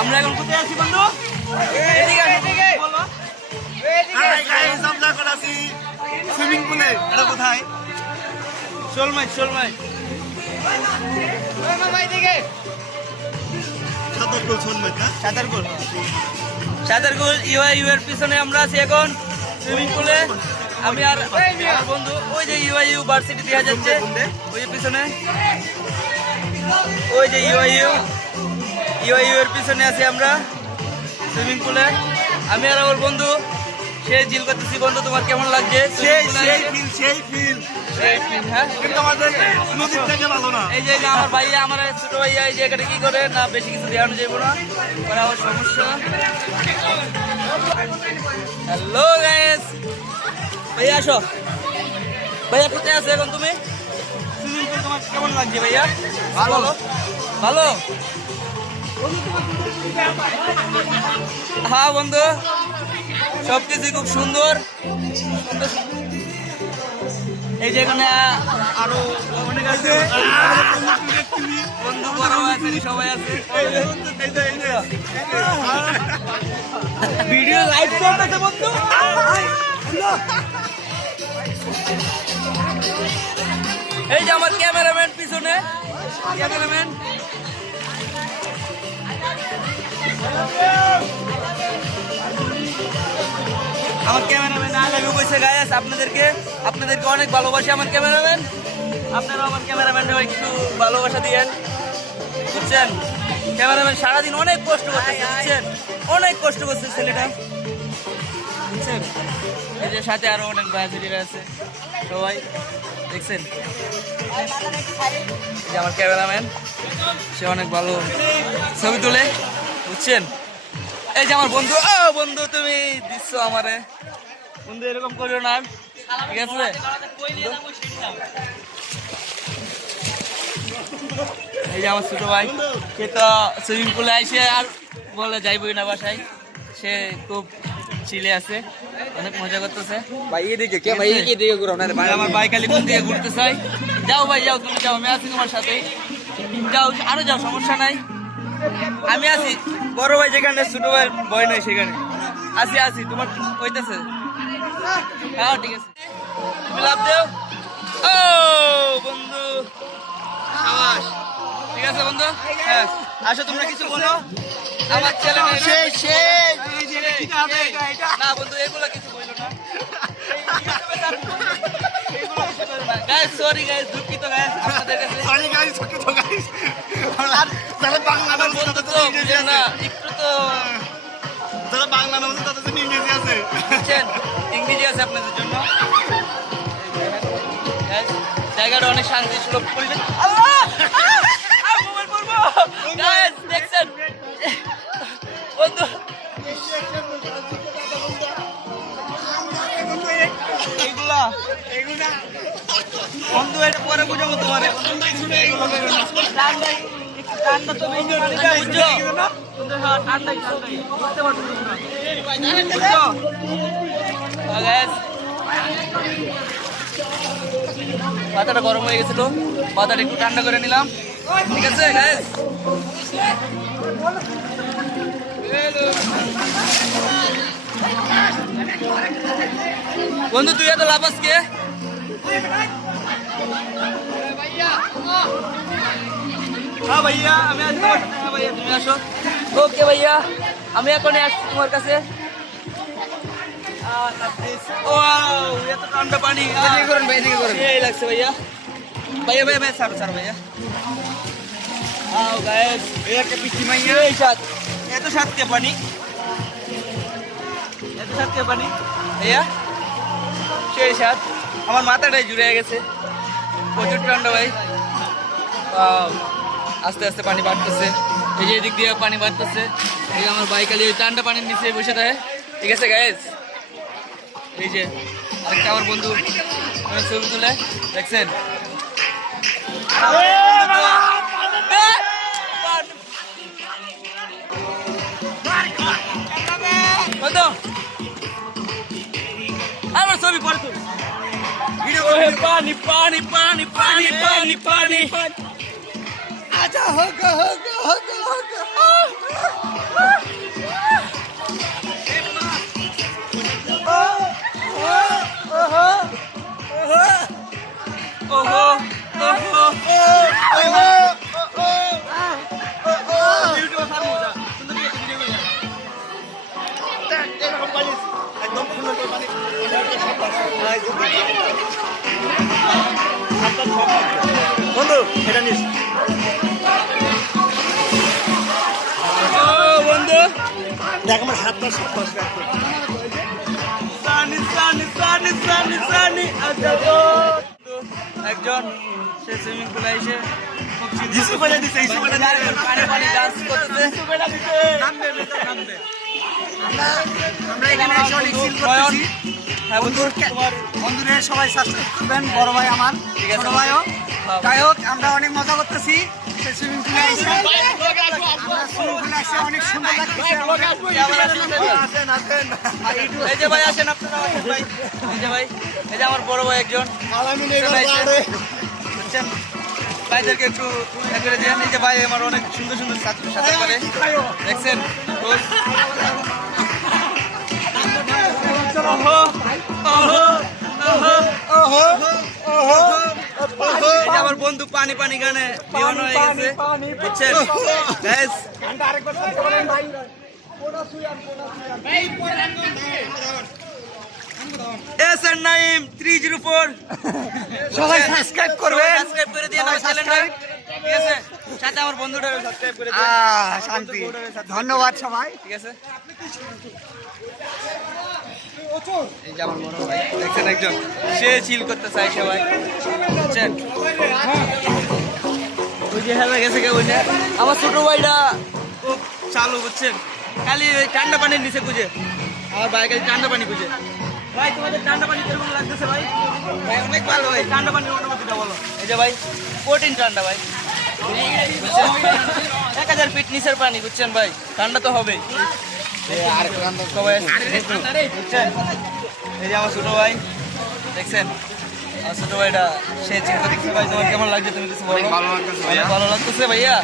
আমরা এখন কোথায় আছি বন্ধু? সুইমিং পুলে এটা কোথায়? শোলমাই সাঁতারকুল ইউ এর পিছনে আমরা আছি এখন সুইমিং পুলে। আমি আর আমার বন্ধু ওই যে ইউ ভার্সিটি দেখা যাচ্ছে ওই যে পিছনে, ওই যে ইউ এর পিছনে আছি আমরা সুইমিং পুলে। আমি আর আমার বন্ধু সে জিল করতেছি। বন্ধু তোমার কেমন লাগছে? এই যে আমার ভাইয়া, আমার ছোট ভাইয়া এই জায়গাটা কি করে না, বেশি কিছু দেখানো যাইব না, আমার সমস্যা। হ্যালো গাইস, ভাইয়া আসো। ভাইয়া কোথায় আছো এখন তুমি? সুইমিং পুল তোমার কেমন লাগছে ভাইয়া? ভালো ভালো। হ্যাঁ বন্ধু, সবকিছু খুব সুন্দর। এই যে এখানে আরো অনেক আছে, বন্ধু বড় আছে, সবাই আছে। ভিডিও লাইভ করতেছে বন্ধু। এই যে আমার ক্যামেরাম্যান পিছনে, ক্যামেরাম্যান আমার ক্যামেরাম্যান আই লাভ ইউ কইছে গাইস। আপনাদেরকে অনেক ভালোবাসি আমার ক্যামেরাম্যান। আপনারা আমার ক্যামেরাম্যানকে একটু ভালোবাসা দিয়েন, বুঝছেন? ক্যামেরাম্যান সারাদিন অনেক কষ্ট করতেছে, বুঝছেন? অনেক কষ্ট করছে ছেলেটা, বুঝছেন? এই যে সাথে আরো অনেক ভাইরা আছে, সবাই দেখছেন। এই যে আমার ক্যামেরাম্যান, সে অনেক ভালো ছবি তোলে, বুঝছেন? এই যে আমার বন্ধু, ও বন্ধু তুমি দিচ্ছ আমারে, বন্ধু এরকম করিও না, ঠিক আছে? এই যে আমার ছোট ভাই, সে তো সুইমিং পুলে আইসে আর বলে যাইবই না বাসায়। সে খুব চিলে আছে, অনেক মজা করতেছে। ভাই এদিকে কে ভাই এদিকে ঘুরাও না ভাই, আমার ভাই খালি কোন দিকে ঘুরতে চাই। যাও ভাই যাও, তুমি যাও, আমি আছি তোমার সাথে। যাও আরো যাও, সমস্যা নাই, আমি আছি। বড় ভাই যেখানে, ছোট ভাই ভয় নাই সেখানে আছি। তোমার হইতেছে? হ্যাঁ ঠিক আছে, তুমি লাভ দেও। ও বন্ধু সাবাস, ঠিক আছে বন্ধু। হ্যাঁ আসো, তোমরা কিছু বলো। আমার ছেলে না বন্ধু, এগুলো কিছু বললো না। গাইস সরি গাইস, দুঃখিত গাইস আপনাদের কাছে। সরি গাইস, দুঃখিত গাইস। তাহলে বাংলা নাম বন্ধু তো বুঝেন না, একটু তো যারা বাংলা নাম তাদের জন্য ইংরেজি আছে, বুঝছেন? ইংরেজি আছে আপনাদের জন্য। জায়গাটা অনেক শান্তি সুলভ পরিবেশ। আল্লাহ মোবাইল পড়বো গাইস, দেখছেন বন্ধু? এইগুলা বন্ধু এটা পরে বুঝাবো তোমার। ঠান্ডা তো বেশি বুঝছো, ঠান্ডাই বুঝতে পারছো বুঝছো? মাথাটা গরম হয়ে গেছিল, মাথাটা একটু ঠান্ডা করে নিলাম, ঠিক আছে গাইস? বন্ধু তুই এত লাভ আজকে? হ্যাঁ ভাইয়া আমি আছি তোমার সাথে। হ্যাঁ ভাইয়া তুমি আসো। ওকে ভাইয়া আমি এখন আসছি তোমার কাছে। এত ঠান্ডা পানি, এদিকে করুন ভাই, এদিকে করুন। এই লাগছে ভাইয়া। ভাইয়া ছাড়ো ভাইয়া। গাইস এই একটা পিচ্ছি মাইয়া, এই সাত, এত সাতকে পানি, এত সাতকে পানি ভাইয়া, সেই সাত। আমার মাথাটাই জুড়ে গেছে, প্রচুর ঠান্ডা ভাই। আস্তে আস্তে পানি বাড়তেছে, এই যে এদিক দিয়ে পানি বাড়তেছে। এই যে আমার বাইক খালি ওই ঠান্ডা পানির নিচে বসে থাকে, ঠিক আছে গাইস? এই যে আরেকটা আমার বন্ধু ছবি তুলে, দেখছেন? আমার ছবি পরে তো পানি পানি পানি পানি পানি পানি। আচ্ছা হোক হোক হোক হোক। বন্ধু এটা নিস বন্ধু দেখ আমার 7 একজন সে সুইমিং পুলে এসে ইসু বলে দিছে ইসু বলে পানি পানি ডান্স করতেছে। আমরা এখানে এসে অনেক সিল করতেছি হ্যাঁ বন্ধু, বন্ধুরা সবাই সাবস্ক্রাইব করবেন বড় ভাই আমার ঠিক আছে ছোট ভাইও যাই হোক আমরা অনেক মজা করতেছি সেই সুইমিং পুলে এসে আমরা সুইমিং পুলে এসে অনেক সুন্দর লাগতেছে এই যে ভাই আসেন, আপনারা আসেন ভাই। এই যে ভাই, এই যে আমার বড় ভাই একজন বুঝছেন, ভাইদেরকে একটু ইয়ে করে দিয়েন। এই যে ভাই আমার অনেক সুন্দর সুন্দর ছাত্র সাথে করে দেখছেন রোজ। ওহো, ওহো, ওহো, এই যে আমার বন্ধু পানি পানি গানে দিওয়ানা হয়ে গেছে বুঝছেন গাইস। এসএন নাইম 304 সবাই সাবস্ক্রাইব করবেন সাবস্ক্রাইব করে দিয়ে আমার চ্যানেলটা, ঠিক আছে, সাথে আমার বন্ধুটারও সাবস্ক্রাইব করে দিন, শান্তি ধন্যবাদ সবাই ঠিক আছে। এই যে আমার বড় ভাই দেখছেন একজন, সে চিল করতে চাই সবাই বুঝছেন। ওই যে হেলা গেছে কেউ, আমার ছোট ভাইটা খুব চালু বুঝছেন, খালি ওই ঠান্ডা পানির নিচে খুঁজে, আমার ভাই খালি ঠান্ডা পানি খুঁজে। ভাই তোমাদের ঠান্ডা পানি কেমন লাগতেছে ভাই? ভাই অনেক ভালো ভাই, ঠান্ডা পানির অনুভূতিটা বলো। এই যে ভাই কঠিন ঠান্ডা ভাই বুঝছেন, 1000 ফিট নিচের পানি বুঝছেন ভাই, ঠান্ডা তো হবেই। সবাই বুঝছেন, এই যে আমার ছোট ভাই দেখছেন, আমার ছোট ভাইটা সে চিন্তা দেখছে। ভাই তোমার কেমন লাগছে, তুমি কিছু বলো। ভালো লাগতেছে ভাইয়া,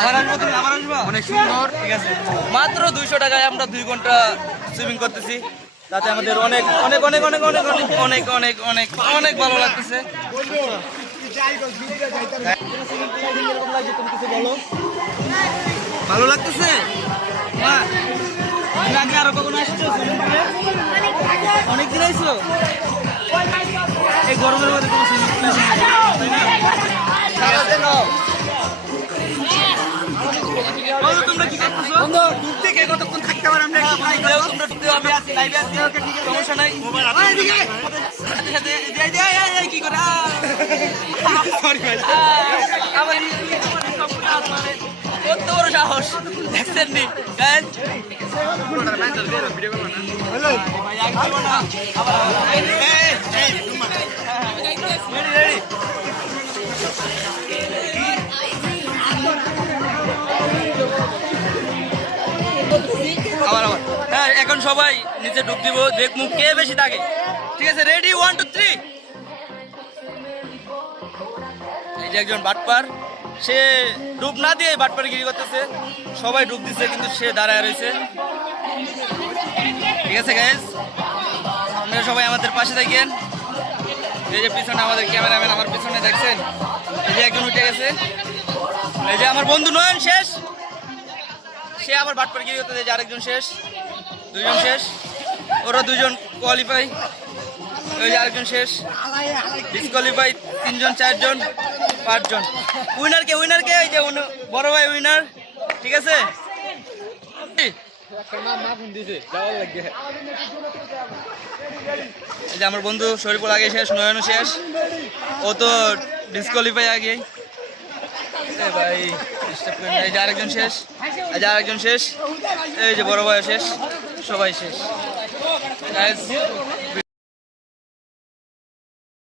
আবার আসবো, তুমি আবার আসবা। অনেক সুন্দর, ঠিক আছে। মাত্র 200 টাকায় আমরা 2 ঘন্টা সুইমিং করতেছি, তাতে আমাদের অনেক অনেক অনেক অনেক অনেক অনেক অনেক অনেক অনেক অনেক ভালো লাগতেছে। ভালো লাগতেছে হ্যাঁ। আগে আরো কখনো আসছো অনেকদিন আইছো? এই গরমের মধ্যে কোনো সুইমিং পুল আসে না, তাই না? বলো তোমরা কি করতেছো? দূর থেকে কতক্ষণ থাকতে পারে আমরা একটু ট্রাই দেও, তোমরা দেও, আমি আছি, লাইভে আছি, সমস্যা নাই। সাথে সাথে এই কি করে সরি ভাই আবার কত বড় সাহস দেখছেন নি গাইস। হ্যালো ভাই আগে ছিল না, আবার রেডি রেডি। আবার আবার হ্যাঁ, এখন সবাই নিচে ডুব দিব, দেখবো কে বেশি থাকে, ঠিক আছে। রেডি 1 2 3। এই যে একজন বাটপার, সে ডুব না দিয়ে বাটপারগিরি করতেছে, সবাই ডুব দিচ্ছে কিন্তু সে দাঁড়ায় রয়েছে, ঠিক আছে গাইস। আপনারা সবাই আমাদের পাশে থাকেন। এই যে পিছনে আমাদের ক্যামেরাম্যান আমার পিছনে দেখছেন, এই যে একজন উঠে গেছে, এই যে আমার বন্ধু নয়ন শেষ, সে আবার বাটপারগিরি করতে যায়, আরেকজন শেষ, 2 জন শেষ, ওরা 2 জন কোয়ালিফাই, ওই যে আরেকজন শেষ, ডিসকোয়ালিফাই 3 জন 4 জন 5 জন। উইনারকে উইনারকে এই যে বড় ভাই উইনার, ঠিক আছে। এই যে আমার বন্ধু শরীফুল আগে শেষ, নয়নও শেষ, ও তো ডিসকোয়ালিফাই আগে। ভাই এই যে আরেকজন শেষ, এই যে আরেকজন শেষ, এই যে বড় ভাই শেষ, সবাই শেষ।